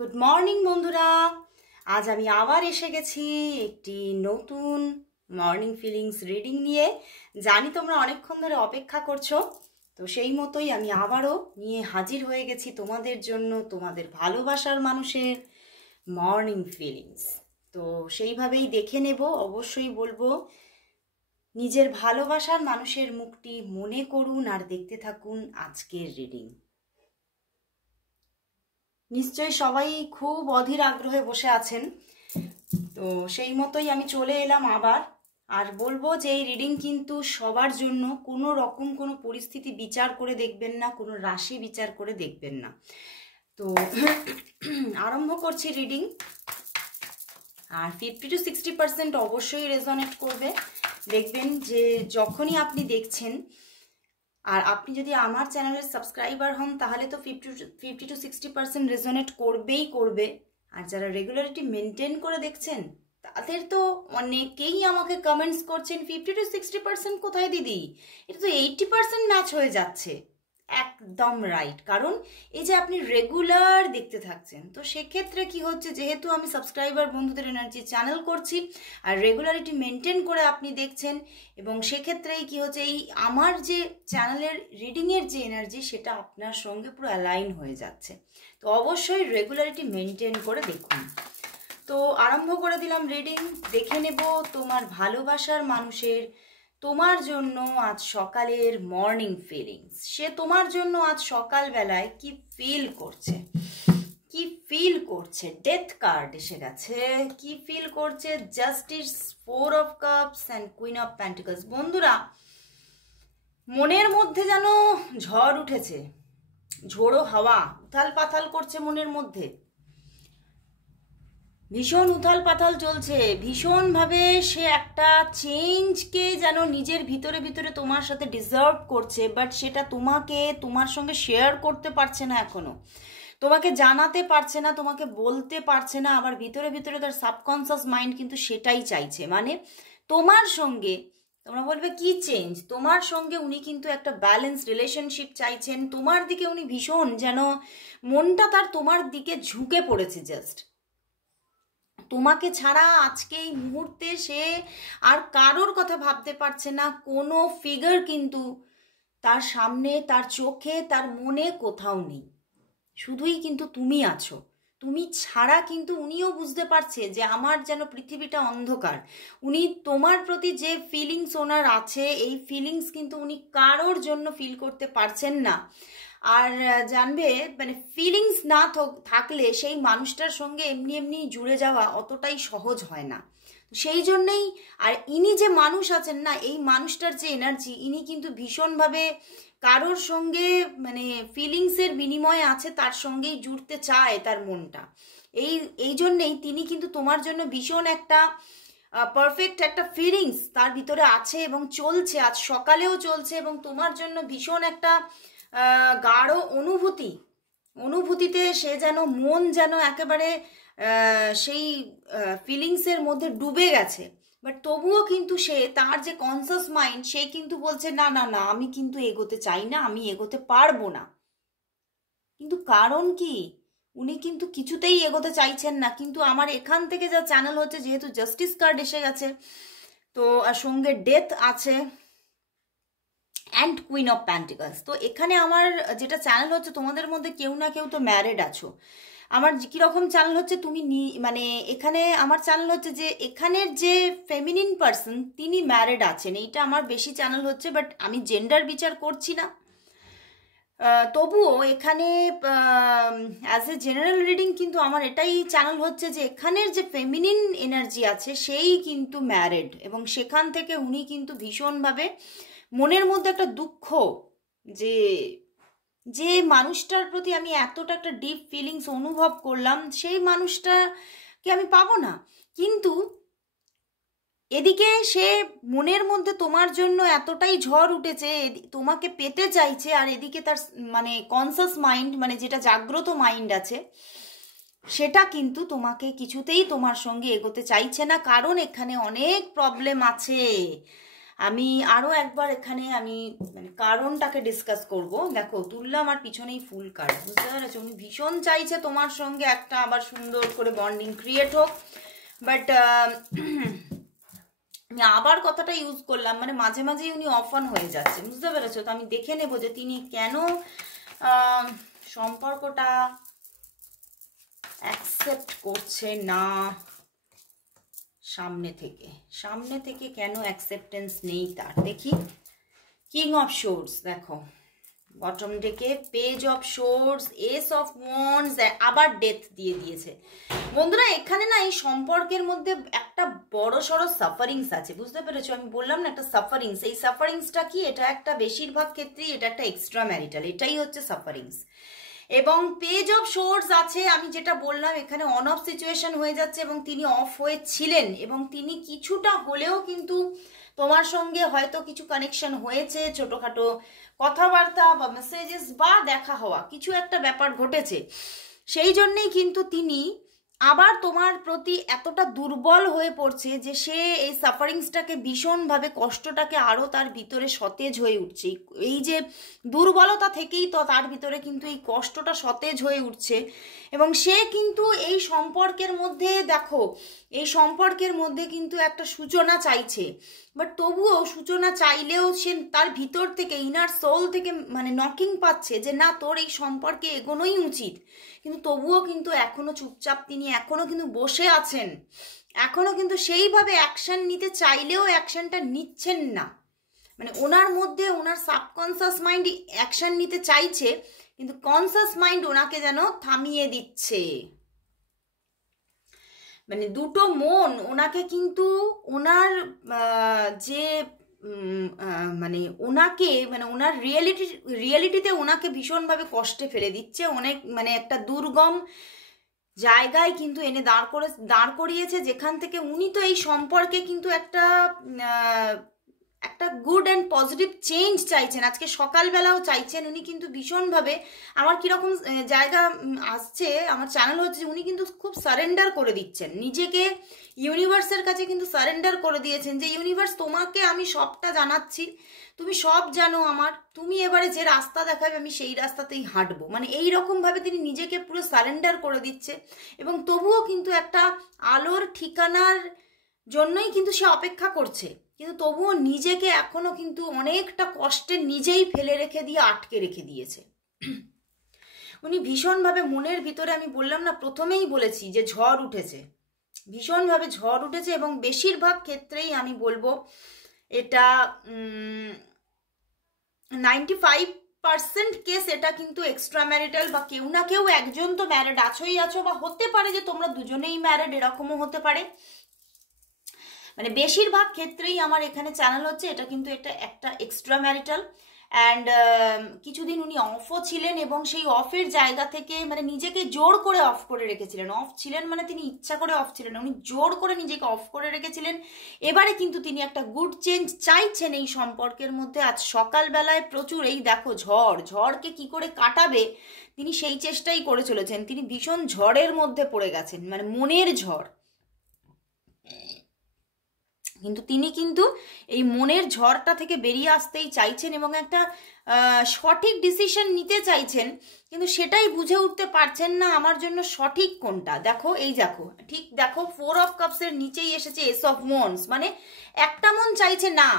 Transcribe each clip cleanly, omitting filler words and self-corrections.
Good morning বন্ধুরা। আজ আমি আবার এসে গেছি একটি নতুন মর্নিং ফিলিংস রিডিং নিয়ে। জানি তোমরা অনেকক্ষণ ধরে অপেক্ষা করছো, তো সেই মতোই আমি আবারও নিয়ে হাজির হয়ে গেছি তোমাদের জন্য, তোমাদের ভালোবাসার মানুষের মর্নিং ফিলিংস। তো সেইভাবেই দেখে নেব। অবশ্যই বলবো নিজের ভালোবাসার মানুষের মুখটি মনে করুন আর দেখতে থাকুন আজকের রিডিং। নিশ্চয়ই সবাই খুব অধীর আগ্রহে বসে আছেন, তো সেই মতোই আমি চলে এলাম আবার। আর বলবো যে এই রিডিং কিন্তু সবার জন্য, কোনো রকম কোনো পরিস্থিতি বিচার করে দেখবেন না, কোনো রাশি বিচার করে দেখবেন না। তো আরম্ভ করছি রিডিং। আর 50-60% অবশ্যই রেজনেট করবে। দেখবেন যে যখনই আপনি দেখছেন, আর আপনি যদি আমার চ্যানেলের সাবস্ক্রাইবার হন তাহলে তো 50-60% রেজোনেট করবেই করবে। আর যারা রেগুলারিটি মেনটেন করে দেখছেন তাদের তো অনেকেই আমাকে কমেন্টস করছেন 50-60% কোথায় দিদি, এটা তো 80% ম্যাচ হয়ে যাচ্ছে। একদম রাইট, কারণ এই যে আপনি রেগুলার দেখতে থাকছেন, তো সেক্ষেত্রে কি হচ্ছে, যেহেতু আমি সাবস্ক্রাইবার বন্ধুদের এনার্জি চ্যানেল করছি আর রেগুলারিটি মেনটেন করে আপনি দেখছেন, এবং সেক্ষেত্রেই কি হচ্ছে, এই আমার যে চ্যানেলের রিডিংয়ের যে এনার্জি সেটা আপনার সঙ্গে পুরো অ্যালাইন হয়ে যাচ্ছে। তো অবশ্যই রেগুলারিটি মেনটেন করে দেখুন। তো আরম্ভ করে দিলাম রিডিং। দেখে নেব তোমার ভালোবাসার মানুষের তোমার জন্য আজ সকালের মর্নিং ফিলিংস। সে তোমার জন্য আজ সকালবেলায় কি ফিল করছে, কি ফিল করছে। ডেথ কার্ড এসে গেছে। কি ফিল করছে? Justice, 4 of cups and queen of pentacles. বন্ধুরা, মনের মধ্যে যেন ঝড় উঠেছে, ঝোড়ো হাওয়া উথাল পাথাল করছে মনের মধ্যে। ভীষণ উথাল পাথাল চলছে, ভীষণভাবে সে একটা চেঞ্জকে যেন নিজের ভিতরে ভিতরে তোমার সাথে ডিজার্ভ করছে, বাট সেটা তোমার সঙ্গে শেয়ার করতে পারছে না, এখনো তোমাকে জানাতে পারছে না, তোমাকে বলতে পারছে না। আবার ভিতরে ভিতরে তার সাবকনসিয়াস মাইন্ড কিন্তু সেটাই চাইছে, মানে তোমার সঙ্গে, তোমরা বলবে কি চেঞ্জ, তোমার সঙ্গে উনি কিন্তু একটা ব্যালেন্স রিলেশনশিপ চাইছেন। তোমার দিকে উনি ভীষণ যেন মনটা তার তোমার দিকে ঝুঁকে পড়েছে। জাস্ট তোমাকে ছাড়া আজকে এই মুহূর্তে সে আর কারোর কথা ভাবতে পারছে না। কোনো ফিগার কিন্তু তার সামনে, তার চোখে, তার মনে কোথাও নেই। শুধুই কিন্তু তুমি আছো। তুমি ছাড়া কিন্তু উনিও বুঝতে পারছে যে আমার যেন পৃথিবীটা অন্ধকার। উনি তোমার প্রতি যে ফিলিংস ওনার আছে, এই ফিলিংস কিন্তু উনি কারোর জন্য ফিল করতে পারছেন না। আর জানবে, মানে ফিলিংস না থাকলে সেই মানুষটার সঙ্গে এমনি এমনি জুড়ে যাওয়া অতটাই সহজ হয় না। সেই জন্যেই, আর ইনি যে মানুষ আছেন না, এই মানুষটার যে এনার্জি, ইনি কিন্তু ভীষণভাবে কারোর সঙ্গে, মানে ফিলিংসের বিনিময়ে আছে, তার সঙ্গেই জুড়তে চায় তার মনটা। এই জন্যেই তিনি কিন্তু তোমার জন্য ভীষণ একটা পারফেক্ট একটা ফিলিংস তার ভিতরে আছে এবং চলছে, আজ সকালেও চলছে, এবং তোমার জন্য ভীষণ একটা গাঢ় অনুভূতিতে সে যেন, মন যেন একেবারে সেই ফিলিংসের মধ্যে ডুবে গেছে। বাট তবুও কিন্তু সে, তার যে কনসাস মাইন্ড, সে কিন্তু বলছে না না না, আমি কিন্তু এগোতে চাই না, আমি এগোতে পারবো না। কিন্তু কারণ কি, উনি কিন্তু কিছুতেই এগোতে চাইছেন না। কিন্তু আমার এখান থেকে যা চ্যানেল হচ্ছে, যেহেতু জাস্টিস কার্ড এসে গেছে, তো আর সঙ্গে ডেথ আছে অ্যান্ড কুইন অফ প্যান্টিকলস, তো এখানে আমার যেটা চ্যানেল হচ্ছে, তোমাদের মধ্যে কেউ না কেউ তো ম্যারিড আছো। আমার কীরকম চ্যানেল হচ্ছে, তুমি মানে এখানে আমার চ্যানেল হচ্ছে যে এখানের যে ফেমিনিন পার্সন তিনি ম্যারিড আছেন, এইটা আমার বেশি চ্যানেল হচ্ছে। বাট আমি জেন্ডার বিচার করছি না। তবুও এখানে অ্যাজ এ জেনারেল রিডিং কিন্তু আমার এটাই চ্যানেল হচ্ছে যে এখানের যে ফেমিনিন এনার্জি আছে সেই কিন্তু ম্যারিড, এবং সেখান থেকে উনি কিন্তু ভীষণভাবে মনের মধ্যে একটা দুঃখ, যে যে মানুষটার প্রতি আমি এতটা একটা ডিপ ফিলিংস অনুভব করলাম, সেই মানুষটাকে আমি পাবো না। কিন্তু এদিকে সে মনের মধ্যে তোমার জন্য এতটাই ঝড় উঠেছে, তোমাকে পেতে চাইছে, আর এদিকে তার মানে কনসাস মাইন্ড, মানে যেটা জাগ্রত মাইন্ড আছে, সেটা কিন্তু তোমাকে কিছুতেই তোমার সঙ্গে এগোতে চাইছে না। কারণ এখানে অনেক প্রবলেম আছে। আমি আরও একবার এখানে আমি মানে কারণটাকে ডিসকাস করব। দেখো তুললাম আর পিছনেই ফুল কার্ড, বুঝতে পেরেছো? উনি ভীষণ চাইছে তোমার সঙ্গে একটা আবার সুন্দর করে বন্ডিং ক্রিয়েট হোক, বাট আমি আবার কথাটা ইউজ করলাম, মানে মাঝে মাঝেই উনি অফ অন হয়ে যাচ্ছে, বুঝতে পেরেছো? তো আমি দেখে নেবো যে তিনি কেন সম্পর্কটা অ্যাকসেপ্ট করছে না। সামনে থেকে কেন অ্যাকসেপ্টেন্স নেই তার, দেখি। কিং অফ শোর্স, দেখো বটম ডেকে page of swords, S of wands, আবার ডেথ দিয়ে দিয়েছে। বন্ধুরা এখানে না এই সম্পর্কের মধ্যে একটা বড় সড়ো সাফারিংস আছে, বুঝতে পেরেছো? আমি বললাম না একটা সাফারিংস, এই সাফারিংসটা কি, এটা একটা বেশিরভাগ ক্ষেত্রেই এটা একটা এক্সট্রা ম্যারিটাল, এটাই হচ্ছে সাফারিংস। এবং পেজ অফ শোর্স আছে, আমি যেটা বললাম এখানে অন অফ সিচুয়েশন হয়ে যাচ্ছে এবং তিনি অফ হয়েছিলেন, এবং তিনি কিছুটা হলেও কিন্তু তোমার সঙ্গে হয়তো কিছু কানেকশন হয়েছে, ছোটখাটো কথাবার্তা বা মেসেজেস বা দেখা হওয়া কিছু একটা ব্যাপার ঘটেছে, সেই জন্যেই কিন্তু তিনি আবার তোমার প্রতি এতটা দুর্বল হয়ে পড়ছে যে সে এই সাফারিংসটাকে ভীষণভাবে, কষ্টটাকে আরও তার ভিতরে সতেজ হয়ে উঠছে। এই যে দুর্বলতা থেকেই তো তার ভিতরে কিন্তু এই কষ্টটা সতেজ হয়ে উঠছে, এবং সে কিন্তু এই সম্পর্কের মধ্যে, দেখো এই সম্পর্কের মধ্যে কিন্তু একটা সূচনা চাইছে, বাট তবুও সূচনা চাইলেও সে তার ভিতর থেকে, ইনার সোল থেকে মানে নকিং পাচ্ছে যে না, তোর এই সম্পর্কে এগোনোই উচিত, কিন্তু তবুও কিন্তু এখনো চুপচাপ তিনি এখনো কিন্তু বসে আছেন, এখনো কিন্তু সেইভাবে অ্যাকশন নিতে চাইলেও অ্যাকশনটা নিচ্ছেন না। মানে ওনার মধ্যে ওনার সাবকনসিয়াস মাইন্ড অ্যাকশন নিতে চাইছে, কিন্তু কনসিয়াস মাইন্ড ওনাকে যেন থামিয়ে দিচ্ছে। মানে দুটো মন ওনাকে কিন্তু ওনার যে মানে ওনাকে, মানে ওনার রিয়েলিটিতে ওনাকে ভীষণভাবে কষ্টে ফেলে দিচ্ছে, অনেক মানে একটা দুর্গম জায়গায় কিন্তু এনে দাঁড় করিয়েছে, যেখান থেকে উনি তো এই সম্পর্কে কিন্তু একটা একটা গুড অ্যান্ড পজিটিভ চেঞ্জ চাইছেন, আজকে সকালবেলাও চাইছেন উনি কিন্তু ভীষণভাবে। আমার কীরকম জায়গা আসছে আমার চ্যানেল হচ্ছে, উনি কিন্তু খুব সারেন্ডার করে দিচ্ছেন নিজেকে ইউনিভার্সের কাছে, কিন্তু সারেন্ডার করে দিয়েছেন যে ইউনিভার্স তোমাকে আমি সবটা জানাচ্ছি, তুমি সব জানো আমার, তুমি এবারে যে রাস্তা দেখাবে আমি সেই রাস্তাতেই হাঁটবো, মানে এই রকমভাবে তিনি নিজেকে পুরো সারেন্ডার করে দিচ্ছে। এবং তবুও কিন্তু একটা আলোর ঠিকানার জন্যই কিন্তু সে অপেক্ষা করছে, কিন্তু তবুও নিজেকে এখনো কিন্তু অনেকটা কষ্টে নিজেই ফেলে রেখে দিয়ে আটকে রেখে দিয়েছে। উনি ভীষণভাবে মনের ভিতরে, আমি বললাম না প্রথমেই বলেছি যে ঝড় উঠেছে, ভীষণভাবে ঝড় উঠেছে, এবং বেশিরভাগ ক্ষেত্রেই আমি বলবো এটা 95% কেস এটা কিন্তু এক্সট্রা ম্যারিটাল, বা কেউ না কেউ একজন তো ম্যারিড আছো, বা হতে পারে যে তোমরা দুজনেই ম্যারিড, এরকমও হতে পারে। মানে বেশিরভাগ ক্ষেত্রেই আমার এখানে চ্যানেল হচ্ছে এটা কিন্তু এটা একটা এক্সট্রা ম্যারিটাল। অ্যান্ড কিছুদিন উনি অফও ছিলেন, এবং সেই অফের জায়গা থেকে মানে নিজেকে জোর করে অফ করে রেখেছিলেন। অফ ছিলেন মানে তিনি ইচ্ছা করে অফ ছিলেন, উনি জোর করে নিজেকে অফ করে রেখেছিলেন। এবারে কিন্তু তিনি একটা গুড চেঞ্জ চাইছেন এই সম্পর্কের মধ্যে। আজ সকালবেলায় প্রচুর এই দেখো ঝড়কে কি করে কাটাবে তিনি সেই চেষ্টাই করে চলেছেন। তিনি ভীষণ ঝড়ের মধ্যে পড়ে গেছেন, মানে মনের ঝড়, কিন্তু তিনি কিন্তু এই মনের ঝড়টা থেকে বেরিয়ে আসতেই চাইছেন এবং একটা সঠিক ডিসিশন নিতে চাইছেন, কিন্তু সেটাই বুঝে উঠতে পারছেন না আমার জন্য সঠিক কোনটা। দেখো এই দেখো, ঠিক দেখো 4 অফ কাপসের নিচেই এসেছে এস অফ ওয়ান্ডস, মানে একটা মন চাইছে না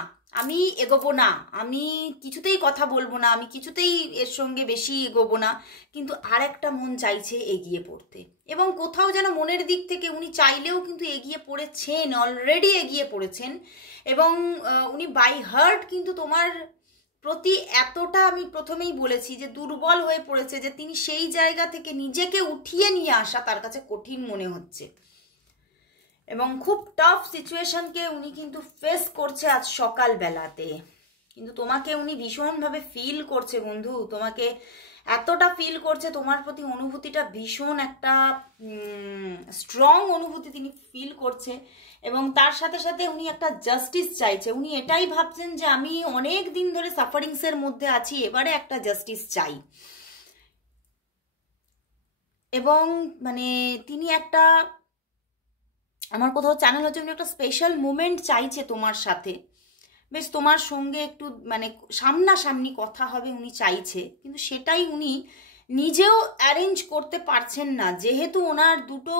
আমি এগোবো না, আমি কিছুতেই কথা বলবো না, আমি কিছুতেই এর সঙ্গে বেশি এগোবো না, কিন্তু আর একটা মন চাইছে এগিয়ে পড়তে। এবং কোথাও যেন মনের দিক থেকে উনি চাইলেও কিন্তু এগিয়ে পড়েছেন, অলরেডি এগিয়ে পড়েছেন, এবং উনি বাই হার্ট কিন্তু তোমার প্রতি এতটা, আমি প্রথমেই বলেছি যে দুর্বল হয়ে পড়েছে যে তিনি সেই জায়গা থেকে নিজেকে উঠিয়ে নিয়ে আসা তার কাছে কঠিন মনে হচ্ছে, এবং খুব টাফ সিচুয়েশনকে উনি কিন্তু ফেস করছে আজ সকালবেলাতে। কিন্তু তোমাকে উনি ভীষণভাবে ফিল করছে বন্ধু, তোমাকে এতটা ফিল করছে, তোমার প্রতি অনুভূতিটা ভীষণ একটা স্ট্রং অনুভূতি তিনি ফিল করছে, এবং তার সাথে সাথে উনি একটা জাস্টিস চাইছে। উনি এটাই ভাবছেন যে আমি অনেক দিন ধরে সাফারিংসের মধ্যে আছি, এবারে একটা জাস্টিস চাই। এবং মানে তিনি একটা, আমার কোথাও চ্যানেল হচ্ছে উনি একটা স্পেশাল মুমেন্ট চাইছে তোমার সাথে, বেশ তোমার সঙ্গে একটু মানে সামনাসামনি কথা হবে উনি চাইছে, কিন্তু সেটাই উনি নিজেও অ্যারেঞ্জ করতে পারছেন না, যেহেতু ওনার দুটো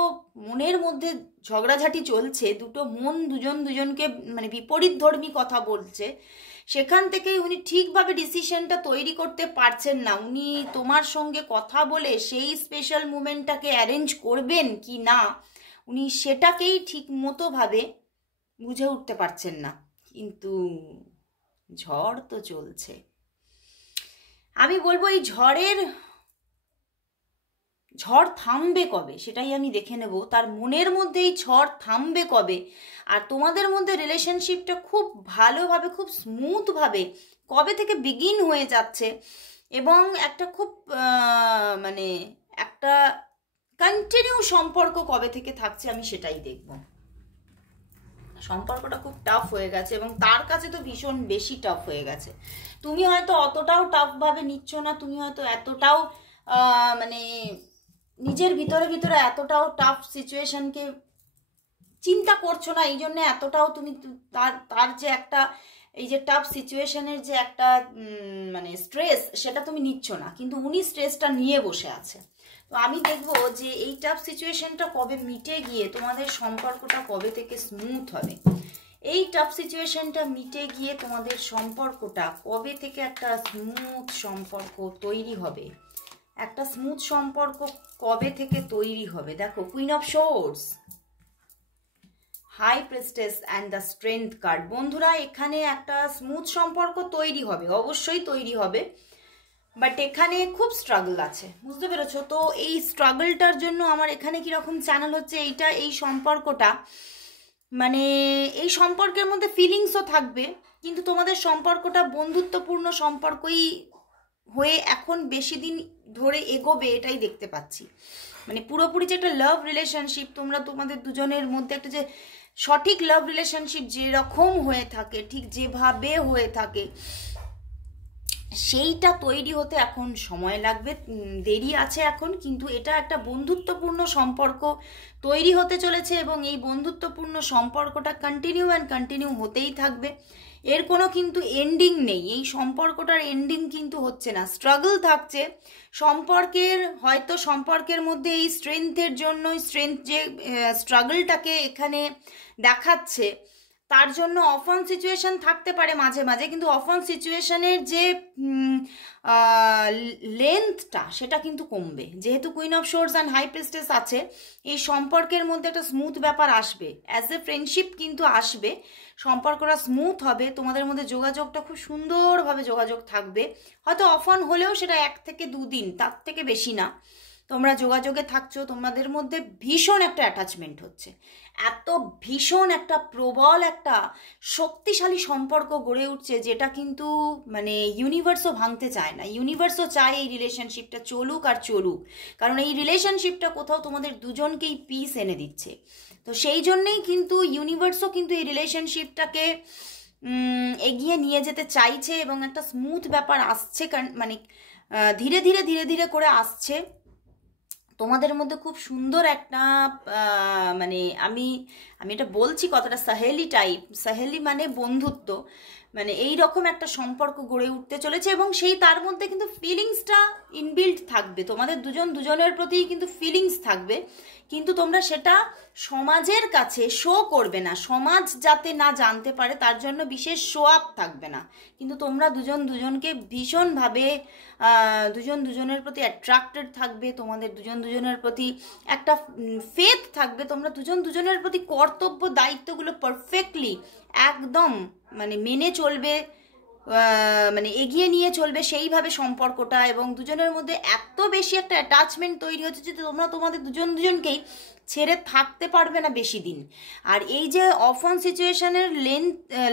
মনের মধ্যে ঝগড়াঝাটি চলছে, দুটো মন দুজন দুজনকে মানে বিপরীতধর্মী কথা বলছে, সেখান থেকেই উনি ঠিকভাবে ডিসিশনটা তৈরি করতে পারছেন না। উনি তোমার সঙ্গে কথা বলে সেই স্পেশাল মুমেন্টটাকে অ্যারেঞ্জ করবেন কি না, উনি সেটাকেই ঠিক মতোভাবে বুঝে উঠতে পারছেন না। কিন্তু ঝড় তো চলছে। আমি বলবো এই ঝড় থামবে কবে সেটাই আমি দেখে নেব, তার মনের মধ্যে এই ঝড় থামবে কবে, আর তোমাদের মধ্যে রিলেশনশিপটা খুব ভালোভাবে খুব স্মুথভাবে কবে থেকে বিগিন হয়ে যাচ্ছে, এবং একটা খুব মানে একটা কন্টিনিউ সম্পর্ক কবে থেকে থাকছে আমি সেটাই দেখব। সম্পর্কটা খুব টাফ হয়ে গেছে এবং তার কাছে তো ভীষণ বেশি টাফ হয়ে গেছে। তুমি হয়তো অতটাও টাফভাবে নিচ্ছ না, তুমি হয়তো এতটাও মানে নিজের ভিতরে ভিতরে এতটাও টাফ সিচুয়েশনকে চিন্তা করছো না, এই জন্য এতটাও তুমি তার যে একটা এই যে টাফ সিচুয়েশনের যে একটা মানে স্ট্রেস সেটা তুমি নিচ্ছ না, কিন্তু উনি স্ট্রেসটা নিয়ে বসে আছে। তো আমি দেখবো যে এই টাফ সিচুয়েশনটা কবে মিটে গিয়ে তোমাদের সম্পর্কটা কবে থেকে স্মুথ হবে। এই টাফ সিচুয়েশনটা মিটে গিয়ে তোমাদের সম্পর্কটা কবে থেকে একটা স্মুথ সম্পর্ক তৈরি হবে, একটা স্মুথ সম্পর্ক কবে থেকে তৈরি হবে। দেখো queen of swords, high priestess and the strength card. বন্ধুরা এখানে একটা স্মুথ সম্পর্ক তৈরি হবে, অবশ্যই তৈরি হবে, বাট এখানে খুব স্ট্রাগল আছে, বুঝতে পেরেছো? তো এই স্ট্রাগলটার জন্য আমার এখানে কিরকম চ্যানেল হচ্ছে, এই সম্পর্কটা মানে এই সম্পর্কের মধ্যে ফিলিংসও থাকবে, কিন্তু তোমাদের সম্পর্কটা বন্ধুত্বপূর্ণ সম্পর্কই হয়ে এখন বেশি দিন ধরে এগোবে, এটাই দেখতে পাচ্ছি। মানে পুরোপুরি যে একটা লাভ রিলেশনশিপ, তোমাদের দুজনের মধ্যে একটা যে সঠিক লাভ রিলেশনশিপ যেরকম হয়ে থাকে, ঠিক যেভাবে হয়ে থাকে, সেইটা তৈরি হতে এখন সময় লাগবে, দেরি আছে এখন, কিন্তু এটা একটা বন্ধুত্বপূর্ণ সম্পর্ক তৈরি হতে চলেছে এবং এই বন্ধুত্বপূর্ণ সম্পর্কটা কন্টিনিউ হতেই থাকবে। এর কোনো কিন্তু এন্ডিং নেই, এই সম্পর্কটার এন্ডিং কিন্তু হচ্ছে না, স্ট্রাগল থাকছে হয়তো সম্পর্কের মধ্যে এই স্ট্রেংথের জন্য যে স্ট্রাগলটাকে এখানে দেখাচ্ছে, তার জন্য অফ অন সিচুয়েশন থাকতে পারে মাঝে মাঝে, কিন্তু অফ অন সিচুয়েশনের যে লেন্থটা সেটা কিন্তু কমবে, যেহেতু queen of swords and high priestess আছে। এই সম্পর্কের মধ্যে একটা স্মুথ ব্যাপার আসবে, অ্যাজ এ ফ্রেন্ডশিপ কিন্তু আসবে, সম্পর্কটা স্মুথ হবে, তোমাদের মধ্যে যোগাযোগটা খুব সুন্দরভাবে যোগাযোগ থাকবে, হয়তো অফ অন হলেও সেটা 1 থেকে 2 দিন, তার থেকে বেশি না, তোমরা যোগাযোগে থাকছো, তোমাদের মধ্যে ভীষণ একটা অ্যাটাচমেন্ট হচ্ছে, এত ভীষণ একটা প্রবল একটা শক্তিশালী সম্পর্ক গড়ে উঠছে, যেটা কিন্তু মানে ইউনিভার্সও ভাঙতে চায় না, ইউনিভার্সও চায় এই রিলেশনশিপটা চলুক আর চলুক, কারণ এই রিলেশনশিপটা কোথাও তোমাদের দুজনকেই পিস এনে দিচ্ছে। তো সেই জন্যেই কিন্তু ইউনিভার্সও কিন্তু এই রিলেশনশিপটাকে এগিয়ে নিয়ে যেতে চাইছে এবং একটা স্মুথ ব্যাপার আসছে, মানে ধীরে ধীরে করে আসছে। তোমাদের মধ্যে খুব সুন্দর একটা মানে আমি এটা বলছি কথাটা সাহেলি টাইপ, সাহেলি মানে বন্ধুত্ব, মানে এই রকম একটা সম্পর্ক গড়ে উঠতে চলেছে এবং সেই তার মধ্যে কিন্তু ফিলিংসটা ইনবিল্ট থাকবে, তোমাদের দুজনের প্রতিই কিন্তু ফিলিংস থাকবে, কিন্তু তোমরা সেটা সমাজের কাছে শো করবে না, সমাজ যাতে না জানতে পারে তার জন্য বিশেষ শো আপ থাকবে না, কিন্তু তোমরা দুজনকে ভীষণভাবে দুজনের প্রতি অ্যাট্রাক্টেড থাকবে, তোমাদের দুজনের প্রতি একটা ফেথ থাকবে, তোমরা দুজনের প্রতি কর্তব্য দায়িত্বগুলো পারফেক্টলি একদম মানে মেনে চলবে, মানে এগিয়ে নিয়ে চলবে সেইভাবে সম্পর্কটা, এবং দুজনের মধ্যে এত বেশি একটা অ্যাটাচমেন্ট তৈরি হচ্ছে যে তোমরা তোমাদের দুজনকেই ছেড়ে থাকতে পারবে না বেশি দিন। আর এই যে অফ অন সিচুয়েশনের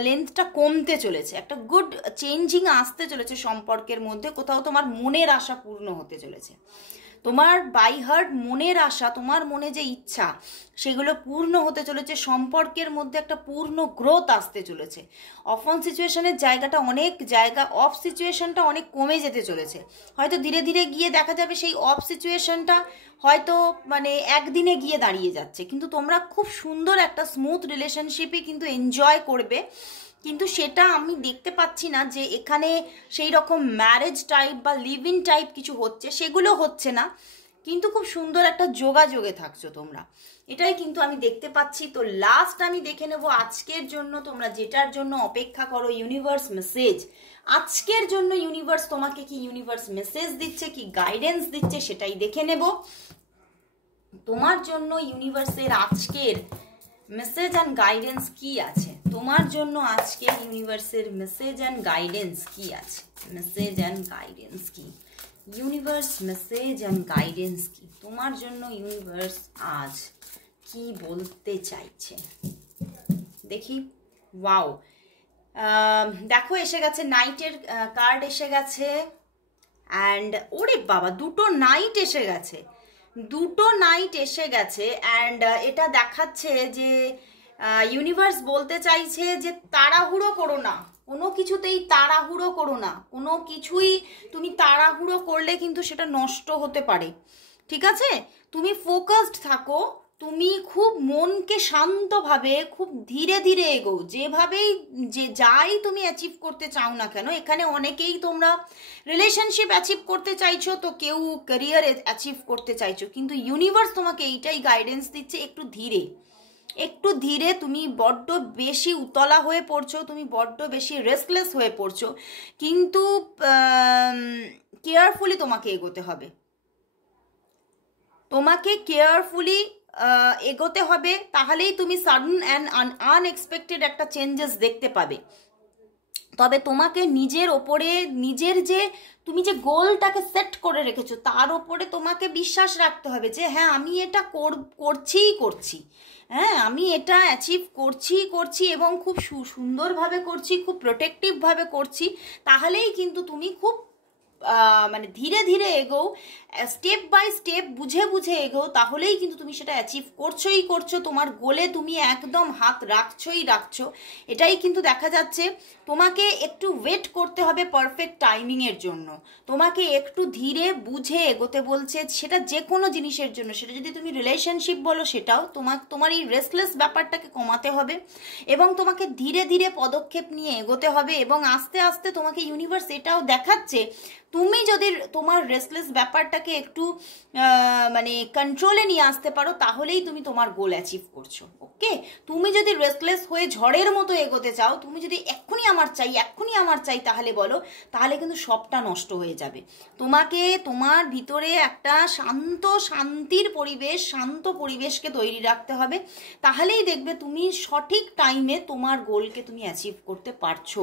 লেন্থটা কমতে চলেছে, একটা গুড চেঞ্জিং আসতে চলেছে সম্পর্কের মধ্যে, কোথাও তোমার মনের আশা পূর্ণ হতে চলেছে, তোমার বাই হার্ট মনের আশা, তোমার মনে যে ইচ্ছা সেগুলো পূর্ণ হতে চলেছে, সম্পর্কের মধ্যে একটা পূর্ণ গ্রোথ আসতে চলেছে। অফ অন সিচুয়েশনের অফ সিচুয়েশনটা অনেক কমে যেতে চলেছে, হয়তো ধীরে ধীরে গিয়ে দেখা যাবে সেই অফ সিচুয়েশনটা হয়তো মানে একদিনে গিয়ে দাঁড়িয়ে যাচ্ছে, কিন্তু তোমরা খুব সুন্দর একটা স্মুথ রিলেশনশিপই কিন্তু এনজয় করবে, কিন্তু সেটা আমি দেখতে পাচ্ছি না যে এখানে সেই রকম ম্যারেজ টাইপ বা লিভ ইন টাইপ কিছু হচ্ছে, সেগুলো হচ্ছে না, কিন্তু খুব সুন্দর একটা যোগাযোগে থাকছো তোমরা, এটাই কিন্তু আমি দেখতে পাচ্ছি। তো লাস্ট আমি দেখে নেব আজকের জন্য তোমরা যেটার জন্য অপেক্ষা করো, ইউনিভার্স মেসেজ। আজকের জন্য ইউনিভার্স তোমাকে কি ইউনিভার্স মেসেজ দিচ্ছে, কি গাইডেন্স দিচ্ছে, সেটাই দেখে নেব। তোমার জন্য ইউনিভার্সের আজকের মেসেজ অ্যান্ড গাইডেন্স কি আছে? তোমার জন্য আজকের ইউনিভার্সের মেসেজ অ্যান্ড গাইডেন্স কি আছে? মেসেজ অ্যান্ড গাইডেন্স কি? ইউনিভার্স মেসেজ অ্যান্ড গাইডেন্স কি তোমার জন্য? ইউনিভার্স আজ কি বলতে চাইছে দেখি। ওয়াও, দেখো এসে গেছে নাইটের কার্ড এসে গেছে, অ্যান্ড ওরে বাবা দুটো নাইট এসে গেছে, দুটো নাইট এসে গেছে। অ্যান্ড এটা দেখাচ্ছে যে ইউনিভার্স বলতে চাইছে যে তাড়াহুড়ো করো না, কোনো কিছুতেই তাড়াহুড়ো করো না, কোনো কিছুই তুমি তাড়াহুড়ো করলে কিন্তু সেটা নষ্ট হতে পারে, ঠিক আছে? তুমি ফোকাসড থাকো, তুমি খুব মনকে শান্তভাবে খুব ধীরে ধীরে এগোও, যেভাবেই যে যাই তুমি অ্যাচিভ করতে চাও না কেন। এখানে অনেকেই তোমরা রিলেশনশিপ অ্যাচিভ করতে চাইছো, তো কেউ ক্যারিয়ার অ্যাচিভ করতে চাইছো, কিন্তু ইউনিভার্স তোমাকে এইটাই গাইডেন্স দিচ্ছে একটু ধীরে, একটু ধীরে। তুমি বড্ড বেশি উতলা হয়ে পড়ছো, তুমি বড্ড বেশি রেস্টলেস হয়ে পড়ছো, কিন্তু কেয়ারফুলি তোমাকে এগোতে হবে, তোমাকে কেয়ারফুলি এগোতে হবে, তাহলেই তুমি সাডেন অ্যান্ড আনএক্সপেক্টেড একটা চেঞ্জেস দেখতে পাবে। তবে তোমাকে নিজের ওপরে, নিজের যে তুমি যে গোলটাকে সেট করে রেখেছো তার ওপরে তোমাকে বিশ্বাস রাখতে হবে যে হ্যাঁ আমি এটা করছি, হ্যাঁ আমি এটা অ্যাচিভ করছি এবং খুব সুন্দরভাবে করছি, খুব প্রোটেক্টিভভাবে করছি। তাহলেই কিন্তু তুমি খুব মানে ধীরে ধীরে এগোও, স্টেপ বাই স্টেপ বুঝে বুঝে এগোও, তাহলেই কিন্তু তুমি সেটা অ্যাচিভ করছো, তোমার গোলে তুমি একদম হাত রাখছো। এটাই কিন্তু দেখা যাচ্ছে। তোমাকে একটু ওয়েট করতে হবে পারফেক্ট টাইমিংয়ের জন্য, তোমাকে একটু ধীরে বুঝে এগোতে বলছে, সেটা যে কোনো জিনিসের জন্য। সেটা যদি তুমি রিলেশনশিপ বলো, সেটাও তোমার এই রেস্টলেস ব্যাপারটাকে কমাতে হবে এবং তোমাকে ধীরে ধীরে পদক্ষেপ নিয়ে এগোতে হবে। এবং আস্তে আস্তে তোমাকে ইউনিভার্স এটাও দেখাচ্ছে, তুমি যদি তোমার রেস্টলেস ব্যাপারটাকে একটু মানে কন্ট্রোলে নিয়ে আসতে পারো, তাহলেই তুমি তোমার গোল অ্যাচিভ করছো। ওকে, তুমি যদি রেস্টলেস হয়ে ঝড়ের মতো এগোতে চাও, তুমি যদি এক্ষুনি আমার চাই তাহলে বলো, তাহলে কিন্তু সবটা নষ্ট হয়ে যাবে। তোমাকে তোমার ভিতরে একটা শান্ত পরিবেশকে তৈরি রাখতে হবে, তাহলেই দেখবে তুমি সঠিক টাইমে তোমার গোলকে তুমি অ্যাচিভ করতে পারছো,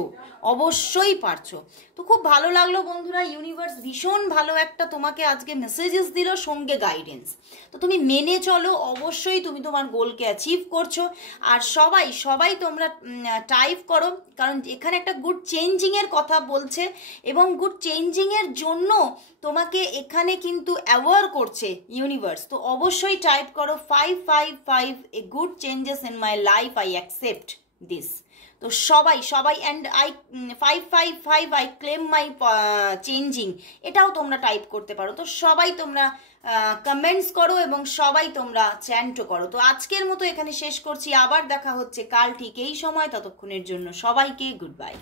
অবশ্যই পারছো। তো খুব ভালো লাগলো বন্ধুরা, ইউনিভার্স ভীষণ ভালো একটা তোমাকে আজকে মেসেজেস দিল, সঙ্গে গাইডেন্স। তো তুমি মেনে চলো, অবশ্যই তুমি তোমার গোলকে অ্যাচিভ করছো। আর সবাই তোমরা টাইপ করো, কারণ এখানে একটা গুড চেঞ্জিংয়ের কথা বলছে এবং গুড চেঞ্জিংয়ের জন্য তোমাকে এখানে কিন্তু অ্যাওয়ার করছে ইউনিভার্স। তো অবশ্যই টাইপ করো 555 a good changes in my life, I accept this. তো সবাই and 555 I claim my changing, এটাও তোমরা টাইপ করতে পারো। তো সবাই তোমরা কমেন্টস করো এবং সবাই তোমরা চ্যান্টও করো। তো আজকের মতো এখানে শেষ করছি, আবার দেখা হচ্ছে কাল ঠিক এই সময়। ততক্ষণের জন্য সবাইকে গুড বাই।